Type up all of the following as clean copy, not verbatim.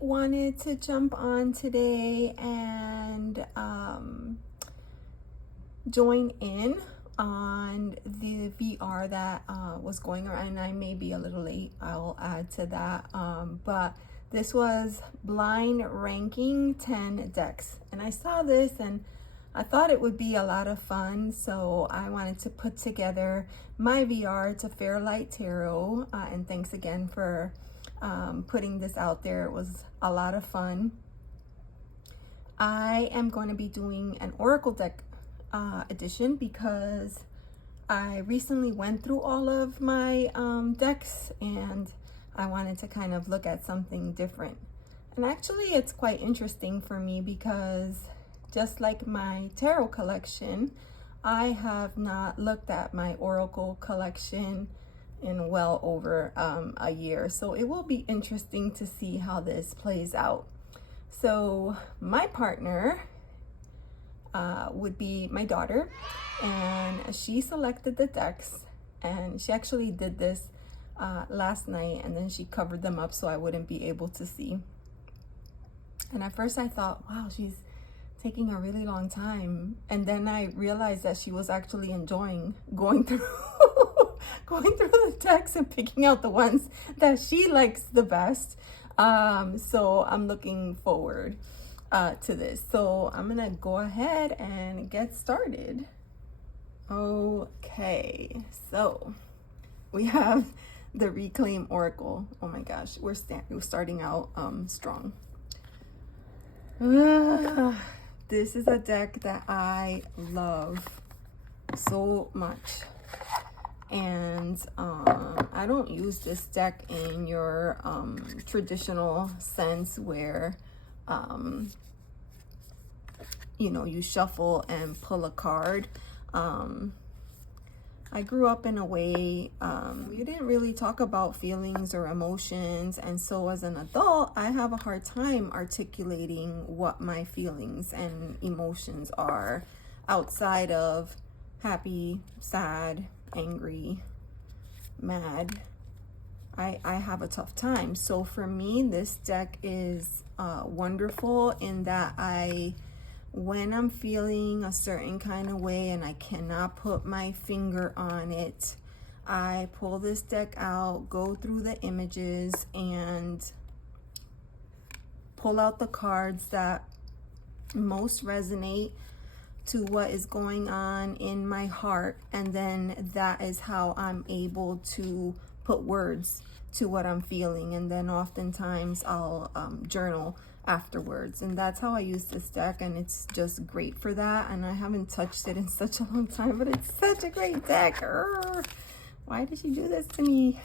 wanted to jump on today and join in on the VR that was going around. And I may be a little late, I'll add to that, but this was blind ranking 10 decks, and I saw this and I thought it would be a lot of fun, so I wanted to put together my VR to Fairlight Tarot, and thanks again for putting this out there. It was a lot of fun. I am going to be doing an Oracle deck edition because I recently went through all of my decks and I wanted to kind of look at something different. And actually it's quite interesting for me because just like my tarot collection, I have not looked at my Oracle collection in well over a year. So it will be interesting to see how this plays out. So my partner would be my daughter, and she selected the decks, and she actually did this last night, and then she covered them up so I wouldn't be able to see. And at first I thought, wow, she's taking a really long time, and then I realized that she was actually enjoying going through going through the decks and picking out the ones that she likes the best. So I'm looking forward to this. So I'm gonna go ahead and get started. Okay, so we have the Reclaim Oracle. Oh my gosh, we're starting out strong. This is a deck that I love so much, and I don't use this deck in your traditional sense where you know, you shuffle and pull a card. I grew up in a way you didn't really talk about feelings or emotions, and so as an adult I have a hard time articulating what my feelings and emotions are outside of happy, sad, angry, mad. I have a tough time. So for me, this deck is wonderful in that when I'm feeling a certain kind of way and I cannot put my finger on it, I pull this deck out, go through the images, and pull out the cards that most resonate to what is going on in my heart, and then that is how I'm able to put words to what I'm feeling. And then oftentimes I'll journal afterwards, and that's how I use this deck, and it's just great for that. And I haven't touched it in such a long time, but it's such a great deck. Why did you do this to me?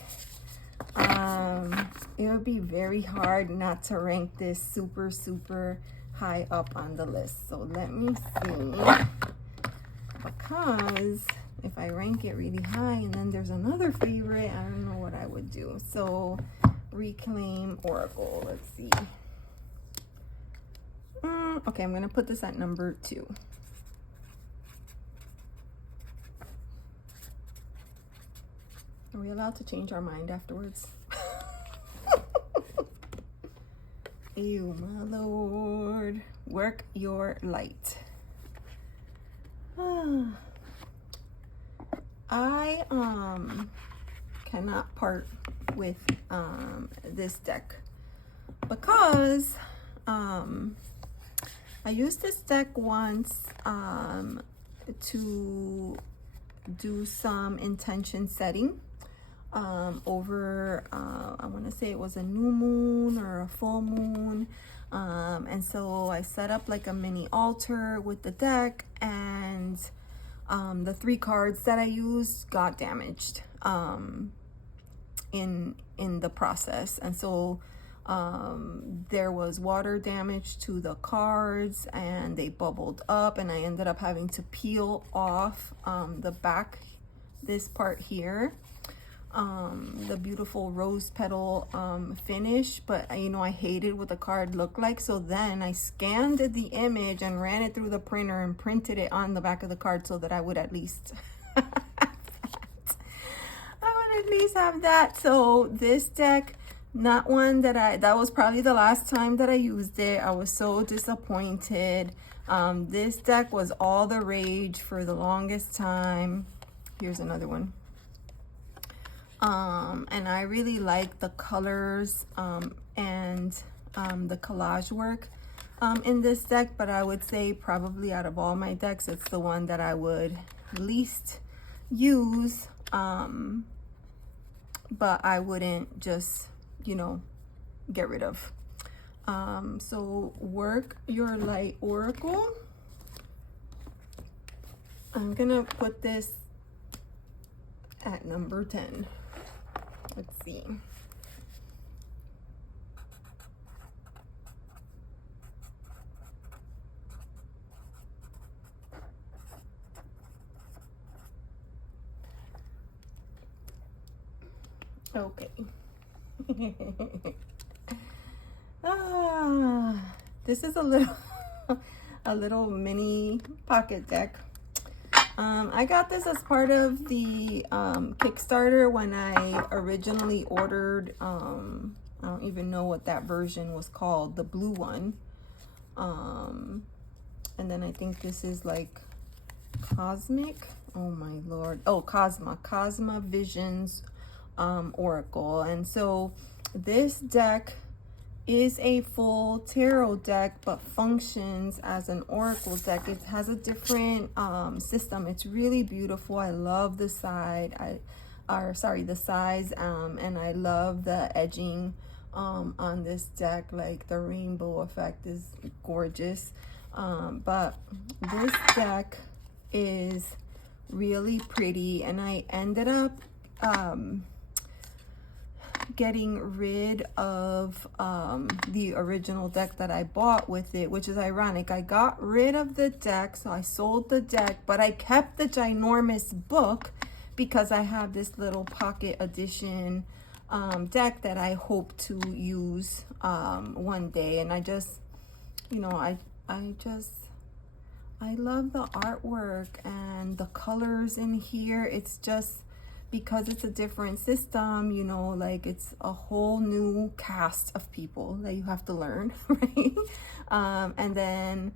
It would be very hard not to rank this super high up on the list. So let me see, because if I rank it really high and then there's another favorite, I don't know what I would do. So Reclaim Oracle, let's see. Okay, I'm gonna put this at number 2. Are we allowed to change our mind afterwards? Ew, my lord. Work your light. I cannot part with this deck because I used this deck once to do some intention setting over I want to say it was a new moon or a full moon, and so I set up like a mini altar with the deck, and the 3 cards that I used got damaged in the process, and so there was water damage to the cards and they bubbled up, and I ended up having to peel off the back, this part here, the beautiful rose petal finish, but you know, I hated what the card looked like. So then I scanned the image and ran it through the printer and printed it on the back of the card so that I would at least have that. So this deck not one that was probably the last time that I used it. I was so disappointed. This deck was all the rage for the longest time. Here's another one. And I really like the colors and the collage work in this deck, but I would say probably out of all my decks, it's the one that I would least use, but I wouldn't just, you know, get rid of. So Work Your Light Oracle. I'm gonna put this at number 10. Let's see. Okay. This is a little a little mini pocket deck. I got this as part of the Kickstarter when I originally ordered, I don't even know what that version was called, the blue one. And then I think this is like Cosmic, oh my lord, oh, Cosma Visions Oracle. And so this deck is a full tarot deck, but functions as an oracle deck. It has a different system. It's really beautiful. I love the size, and I love the edging on this deck. Like the rainbow effect is gorgeous. But this deck is really pretty, and I ended up getting rid of the original deck that I bought with it, which is ironic. I got rid of the deck, so I sold the deck, but I kept the ginormous book because I have this little pocket edition deck that I hope to use one day. And I just, you know, I love the artwork and the colors in here. It's just, because it's a different system, you know, like it's a whole new cast of people that you have to learn, right? And then,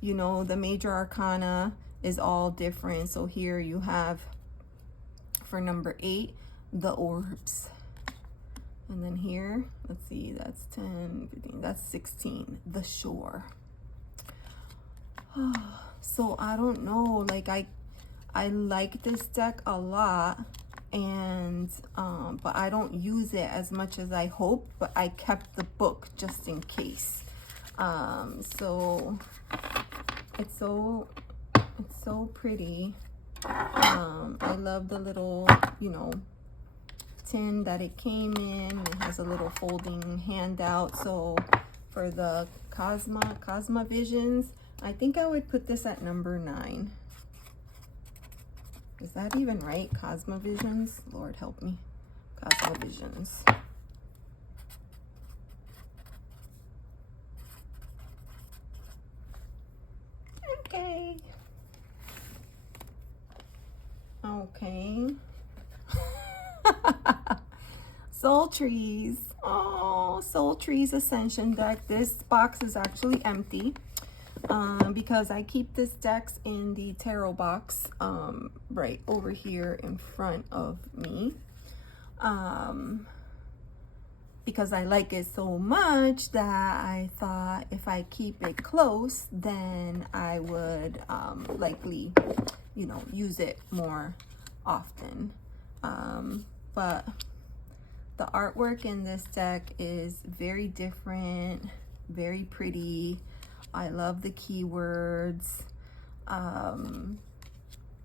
you know, the major arcana is all different. So here you have, for number 8, the orbs. And then here, let's see, that's 10, 15, that's 16, the shore. So I don't know, like I like this deck a lot, and but I don't use it as much as I hope, but I kept the book just in case. So it's so pretty. I love the little, you know, tin that it came in. It has a little folding handout. So for the Cosma Visions, I think I would put this at number 9. Is that even right? Cosma Visions? Lord help me. Cosma Visions. Okay. Okay. Soul Trees. Oh, Soul Trees Ascension deck. This box is actually empty. Because I keep this deck in the tarot box right over here in front of me, because I like it so much that I thought if I keep it close, then I would likely, you know, use it more often. But the artwork in this deck is very different, very pretty. I love the keywords, and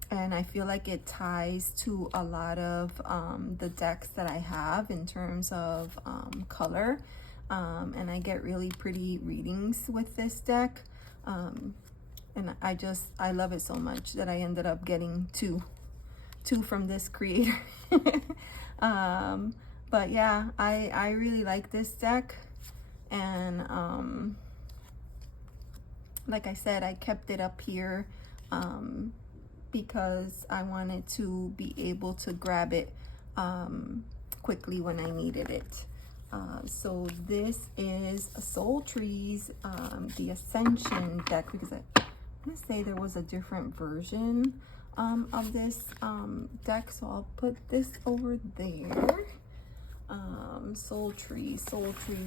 I feel like it ties to a lot of the decks that I have in terms of color, and I get really pretty readings with this deck, and I love it so much that I ended up getting two from this creator. But yeah, I really like this deck, and like I said, I kept it up here because I wanted to be able to grab it quickly when I needed it. So this is Soul Trees, the Ascension deck, because I'm gonna say there was a different version of this deck, so I'll put this over there. Soul Trees,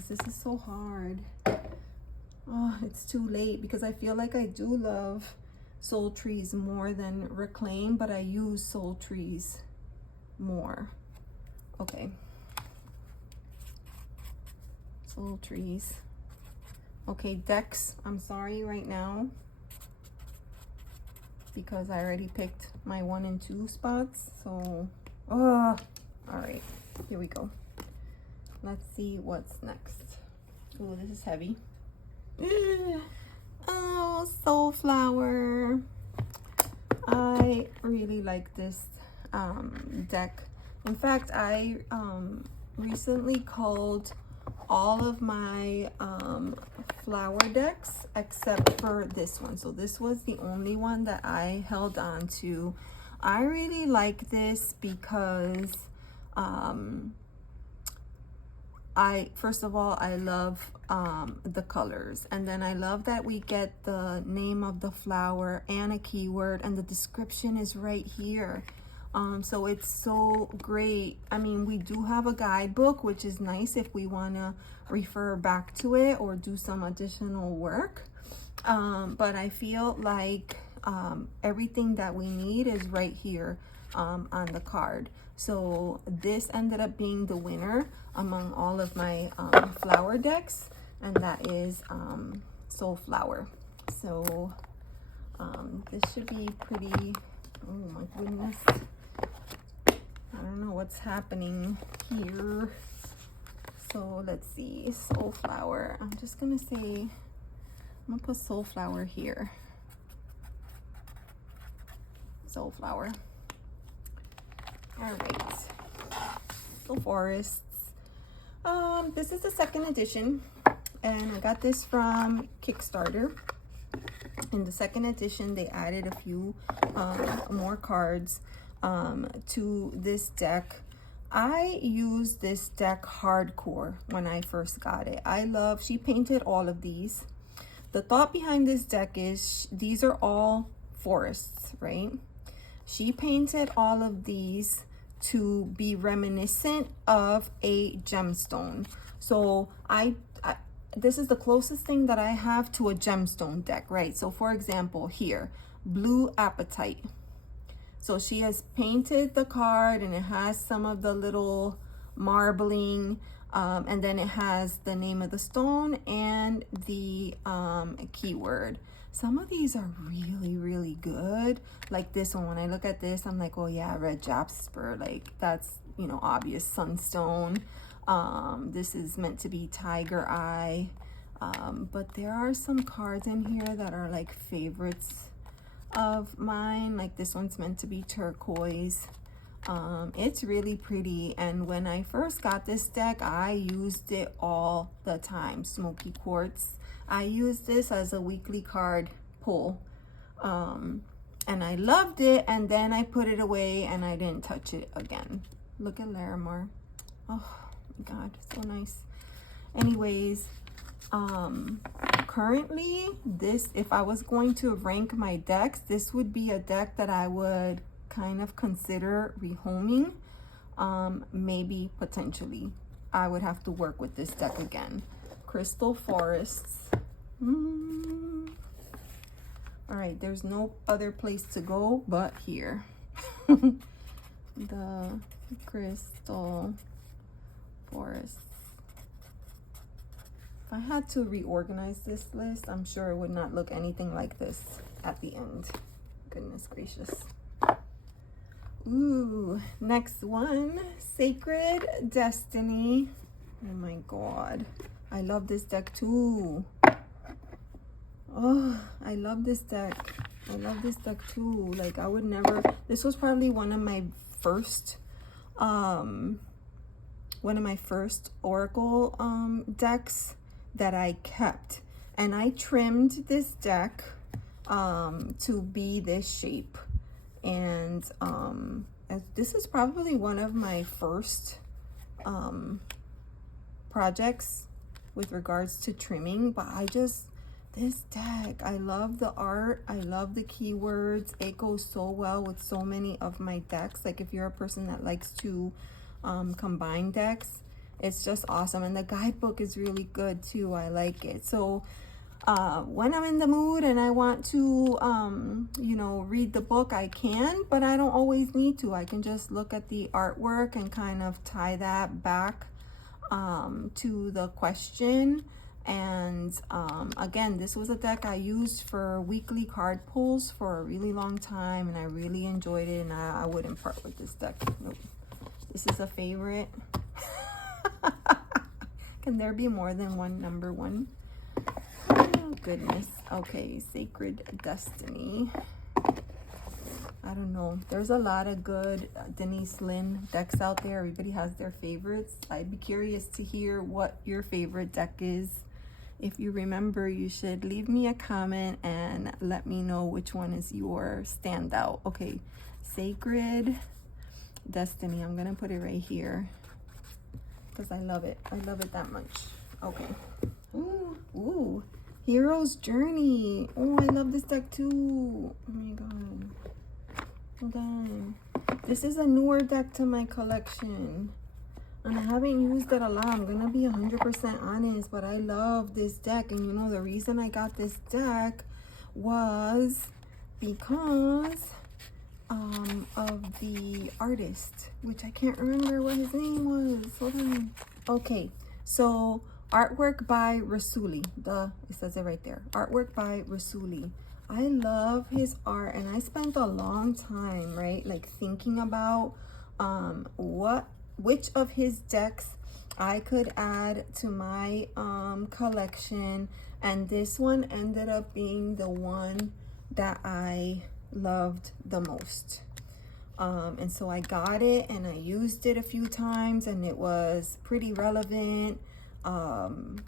this is so hard. Oh, it's too late, because I feel like I do love Soul Trees more than Reclaim, but I use Soul Trees more. Okay. Soul Trees. Okay, decks, I'm sorry right now, because I already picked my 1 and 2 spots. So, all right, here we go. Let's see what's next. Oh, this is heavy. Oh, Soulflower. I really like this deck. In fact, I recently culled all of my flower decks except for this one. So this was the only one that I held on to. I really like this because first of all, I love the colors, and then I love that we get the name of the flower and a keyword, and the description is right here. So it's so great. I mean, we do have a guidebook, which is nice if we want to refer back to it or do some additional work. But I feel like everything that we need is right here on the card. So this ended up being the winner among all of my flower decks, and that is Soulflower. So this should be pretty. Oh my goodness, I don't know what's happening here. So let's see, Soulflower. I'm just gonna say, I'm gonna put Soulflower here. Soulflower. All right. So Forests. This is the 2nd edition, and I got this from Kickstarter. In the 2nd edition, they added a few more cards to this deck. I used this deck hardcore when I first got it. She painted all of these. The thought behind this deck is these are all forests, right? She painted all of these to be reminiscent of a gemstone. So this is the closest thing that I have to a gemstone deck, right? So for example, here, Blue Apatite. So she has painted the card, and it has some of the little marbling, and then it has the name of the stone and the keyword. Some of these are really, really good. Like this one, when I look at this, I'm like, oh yeah, red jasper. Like that's, you know, obvious sunstone. This is meant to be tiger eye. But there are some cards in here that are like favorites of mine. Like this one's meant to be turquoise. It's really pretty, and when I first got this deck, I used it all the time. Smoky Quartz. I used this as a weekly card pull, and I loved it, and then I put it away and I didn't touch it again. Look at Larimar. Oh my god, so nice. Anyways, currently this, if I was going to rank my decks, this would be a deck that I would kind of consider rehoming. Maybe potentially I would have to work with this deck again. Crystal Forests. All right, there's no other place to go but here. The Crystal Forests. If I had to reorganize this list, I'm sure it would not look anything like this at the end. Goodness gracious. Ooh, next one, Sacred Destiny. Oh my god, I love this deck too. Oh, I love this deck. I love this deck too. Like I would never, this was probably one of my first Oracle decks that I kept, and I trimmed this deck to be this shape. And this is probably one of my first projects with regards to trimming, but this deck, I love the art, I love the keywords. It goes so well with so many of my decks. Like if you're a person that likes to combine decks, it's just awesome. And the guidebook is really good too. I like it. So when I'm in the mood and I want to you know, read the book, I can, but I don't always need to. I can just look at the artwork and kind of tie that back to the question. And again, this was a deck I used for weekly card pulls for a really long time, and I really enjoyed it, and I wouldn't part with this deck. Nope. This is a favorite. Can there be more than one number one? Oh goodness. Okay, Sacred Destiny. I don't know. There's a lot of good Denise Linn decks out there. Everybody has their favorites. I'd be curious to hear what your favorite deck is. If you remember, you should leave me a comment and let me know which one is your standout. Okay, Sacred Destiny. I'm gonna put it right here because I love it. I love it that much. Okay. Ooh. Hero's Journey. Oh, I love this deck too. Oh my god. Hold on. This is a newer deck to my collection, and I haven't used it a lot. I'm gonna be 100% honest, but I love this deck. And you know, the reason I got this deck was because of the artist, which I can't remember what his name was. Hold on. Okay, so artwork by Rasuli. It says it right there. Artwork by Rasuli. I love his art, and I spent a long time, right, like thinking about which of his decks I could add to my collection, and this one ended up being the one that I loved the most. And so I got it and I used it a few times, and it was pretty relevant. Gosh,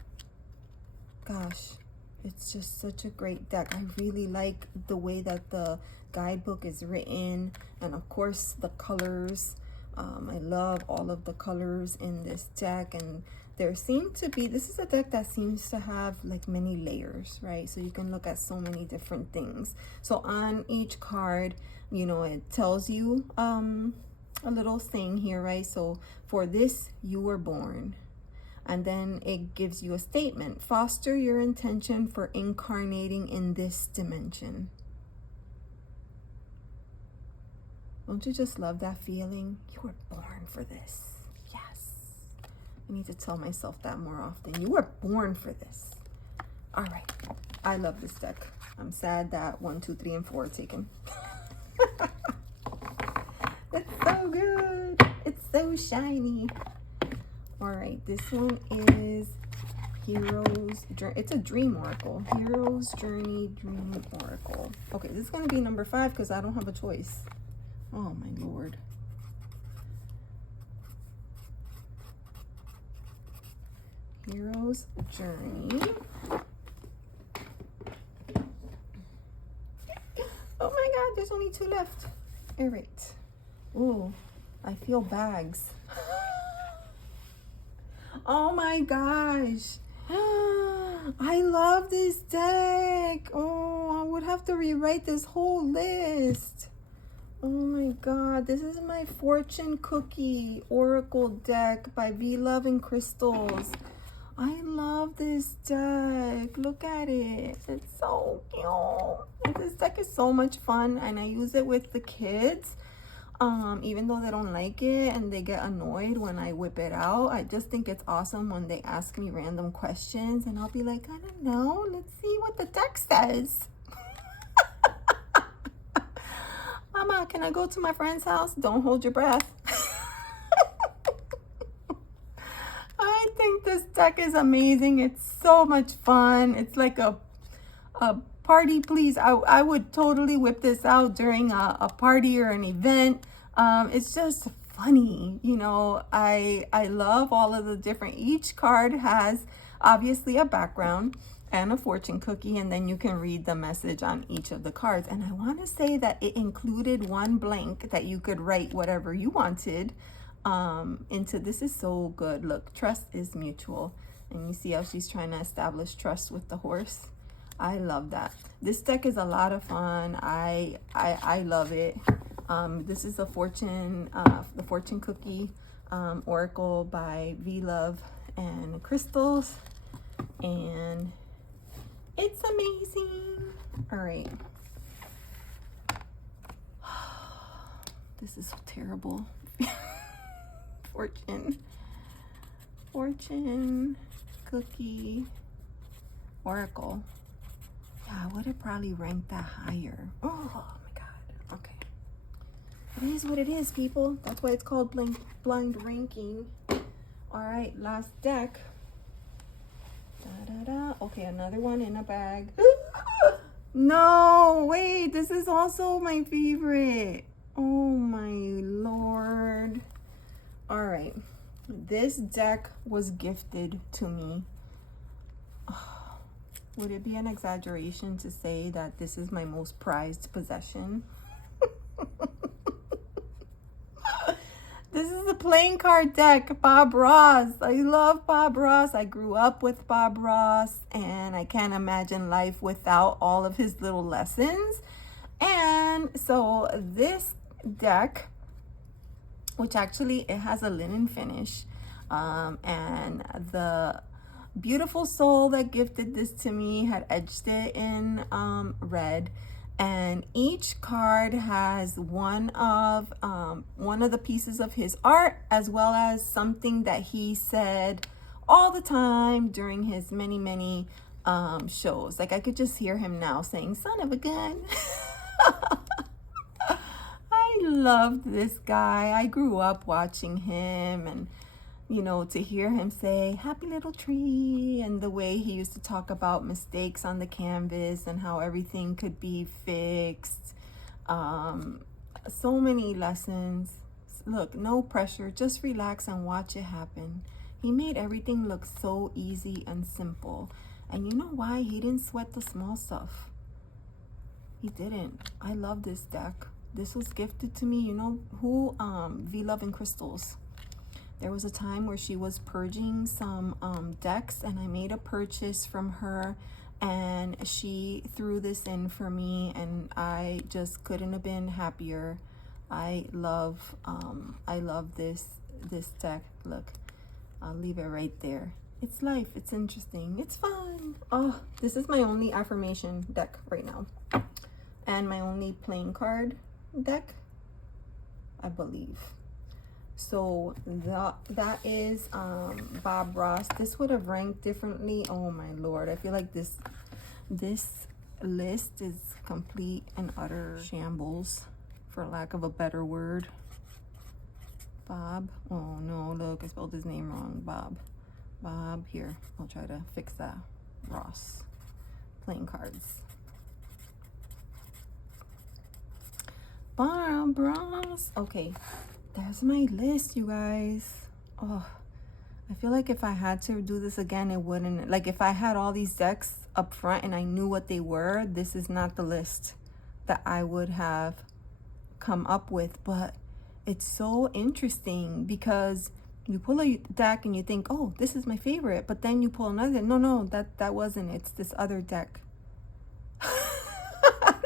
it's just such a great deck. I really like the way that the guidebook is written, and of course the colors. I love all of the colors in this deck, and this is a deck that seems to have like many layers, right? So you can look at so many different things. So on each card, you know, it tells you a little thing here, right? So for this, you were born. And then it gives you a statement. Foster your intention for incarnating in this dimension. Don't you just love that feeling? You were born for this. Yes. I need to tell myself that more often. You were born for this. All right. I love this deck. I'm sad that 1, 2, 3, and 4 are taken. It's so good. It's so shiny. All right, this one is Hero's Journey. It's a Dream Oracle. Hero's Journey Dream Oracle. Okay, this is going to be number 5 because I don't have a choice. Oh, my Lord. Hero's Journey. Oh, my God, there's only 2 left. All right. Ooh, I feel bags. Oh my gosh. I love this deck. Oh, I would have to rewrite this whole list. Oh my god. This is my Fortune Cookie Oracle deck by V Love and Crystals. I love this deck. Look at it. It's so cute. This deck is so much fun, and I use it with the kids. Even though they don't like it and they get annoyed when I whip it out, I just think it's awesome when they ask me random questions, and I'll be like, I don't know, let's see what the deck says. Mama, can I go to my friend's house? Don't hold your breath. I think this deck is amazing. It's so much fun. It's like a party, please. I would totally whip this out during a party or an event. It's just funny, you know. I love all of the different, each card has obviously a background and a fortune cookie, and then you can read the message on each of the cards. And I want to say that it included one blank that you could write whatever you wanted into this. Is so good. Look, trust is mutual, and you see how she's trying to establish trust with the horse. I love that. This deck is a lot of fun. I love it. This is the fortune cookie oracle by V Love and Crystals, and it's amazing. All right. This is so terrible. Fortune cookie oracle. Yeah, I would have probably ranked that higher. Oh my god. Okay. It is what it is, people. That's why it's called blind ranking. All right, last deck. Okay, another one in a bag. No, wait, this is also my favorite. Oh my lord. All right, this deck was gifted to me. Would it be an exaggeration to say that this is my most prized possession? This is a playing card deck, Bob Ross. I love Bob Ross. I grew up with Bob Ross, and I can't imagine life without all of his little lessons. And so this deck, which actually it has a linen finish, and the beautiful soul that gifted this to me had edged it in red, and each card has one of the pieces of his art, as well as something that he said all the time during his many shows. Like, I could just hear him now saying, "Son of a gun." I loved this guy. I grew up watching him, and you know, to hear him say "happy little tree," and the way he used to talk about mistakes on the canvas and how everything could be fixed. So many lessons. Look, no pressure, just relax and watch it happen. He made everything look so easy and simple. And you know why? He didn't sweat the small stuff. He didn't. I love this deck. This was gifted to me. You know who? V Love and Crystals. There was a time where she was purging some decks, and I made a purchase from her, and she threw this in for me, and I just couldn't have been happier. I love this deck. Look, I'll leave it right there. It's life. It's interesting. It's fun. Oh, this is my only affirmation deck right now, and my only playing card deck, I believe. So that is Bob Ross. This would have ranked differently. Oh my lord, I feel like this list is complete and utter shambles, for lack of a better word. Bob, oh no, look, I spelled his name wrong. Bob, here, I'll try to fix that. Ross, playing cards. Bob Ross. Okay, there's my list, you guys. Oh, I feel like if I had to do this again, it wouldn't. Like, if I had all these decks up front and I knew what they were, this is not the list that I would have come up with. But it's so interesting because you pull a deck and you think, oh, this is my favorite. But then you pull another. No, that wasn't. It's this other deck.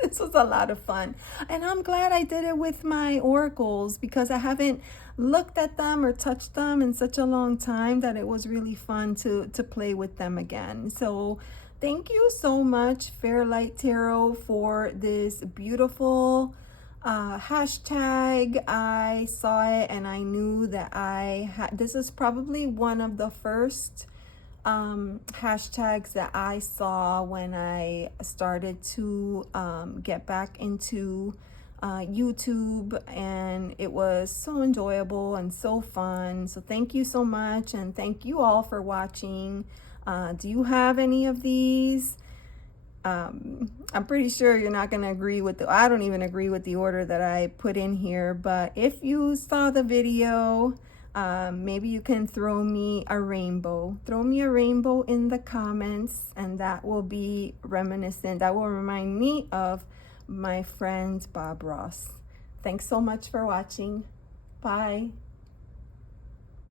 This was a lot of fun, and I'm glad I did it with my oracles, because I haven't looked at them or touched them in such a long time that it was really fun to play with them again. So thank you so much, Fairlight Tarot, for this beautiful hashtag. I saw it and I knew that I had, this is probably one of the first hashtags that I saw when I started to get back into YouTube, and it was so enjoyable and so fun. So thank you so much, and thank you all for watching. Do you have any of these? I'm pretty sure you're not going to agree with I don't even agree with the order that I put in here, but if you saw the video, maybe you can throw me a rainbow. Throw me a rainbow in the comments, and that will be reminiscent. That will remind me of my friend Bob Ross. Thanks so much for watching. Bye.